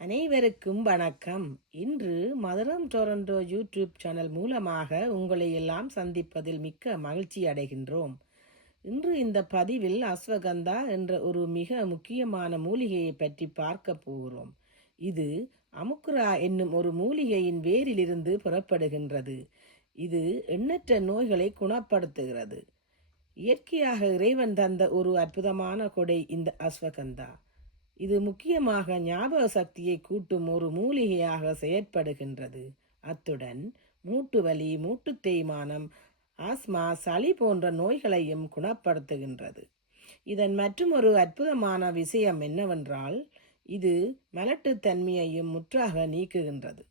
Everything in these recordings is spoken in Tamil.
அனைவருக்கும் வணக்கம். இன்று மதுரம் டொரண்டோ யூடியூப் சேனல் மூலமாக உங்களை எல்லாம் சந்திப்பதில் மிக்க மகிழ்ச்சி அடைகின்றோம். இன்று இந்த பதிவில் அஸ்வகந்தா என்ற ஒரு மிக முக்கியமான மூலிகையை பற்றி பார்க்க போகிறோம். இது அமுக்குரா என்னும் ஒரு மூலிகையின் வேரிலிருந்து புறப்படுகின்றது. இது எண்ணற்ற நோய்களை குணப்படுத்துகிறது. இயற்கையாக இறைவன் தந்த ஒரு அற்புதமான கொடை இந்த அஸ்வகந்தா. இது முக்கியமாக ஞாபக சக்தியை கூட்டும் ஒரு மூலிகையாக செயற்படுகின்றது. அத்துடன் மூட்டு வலி மூட்டு தேய்மானம் ஆஸ்மா சளி போன்ற நோய்களையும் குணப்படுத்துகின்றது. இதன் மற்றொரு அற்புதமான விஷயம் என்னவென்றால் இது மலட்டுத்தன்மையையும் முற்றாக நீக்குகின்றது.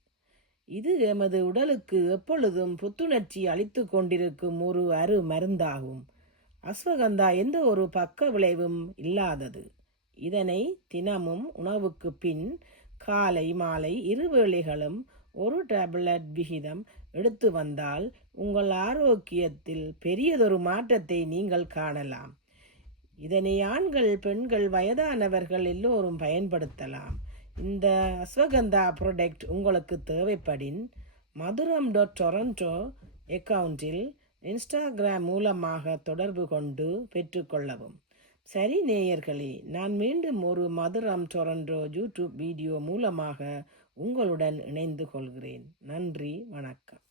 இது எமது உடலுக்கு எப்பொழுதும் புத்துணர்ச்சி அளித்து கொண்டிருக்கும் ஒரு அரு மருந்தாகும் அஸ்வகந்தா எந்த ஒரு பக்க விளைவும் இல்லாதது. இதனை தினமும் உணவுக்கு பின் காலை மாலை இரு வேளைகளும் ஒரு டேப்லெட் விகிதம் எடுத்து வந்தால் உங்கள் ஆரோக்கியத்தில் பெரியதொரு மாற்றத்தை நீங்கள் காணலாம். இதனை ஆண்கள் பெண்கள் வயதானவர்கள் எல்லோரும் பயன்படுத்தலாம். இந்த அஸ்வகந்தா ப்ராடக்ட் உங்களுக்கு தேவைப்படின் மதுரம் டாட் டொரண்டோ அக்கவுண்டில் இன்ஸ்டாகிராம் மூலமாக தொடர்பு கொண்டு பெற்றுக்கொள்ளவும் சரி நேயர்களே நான் மீண்டும் ஒரு மதுரம் டொரண்டோ யூடியூப் வீடியோ மூலமாக உங்களுடன் இணைந்து கொள்கிறேன். நன்றி வணக்கம்.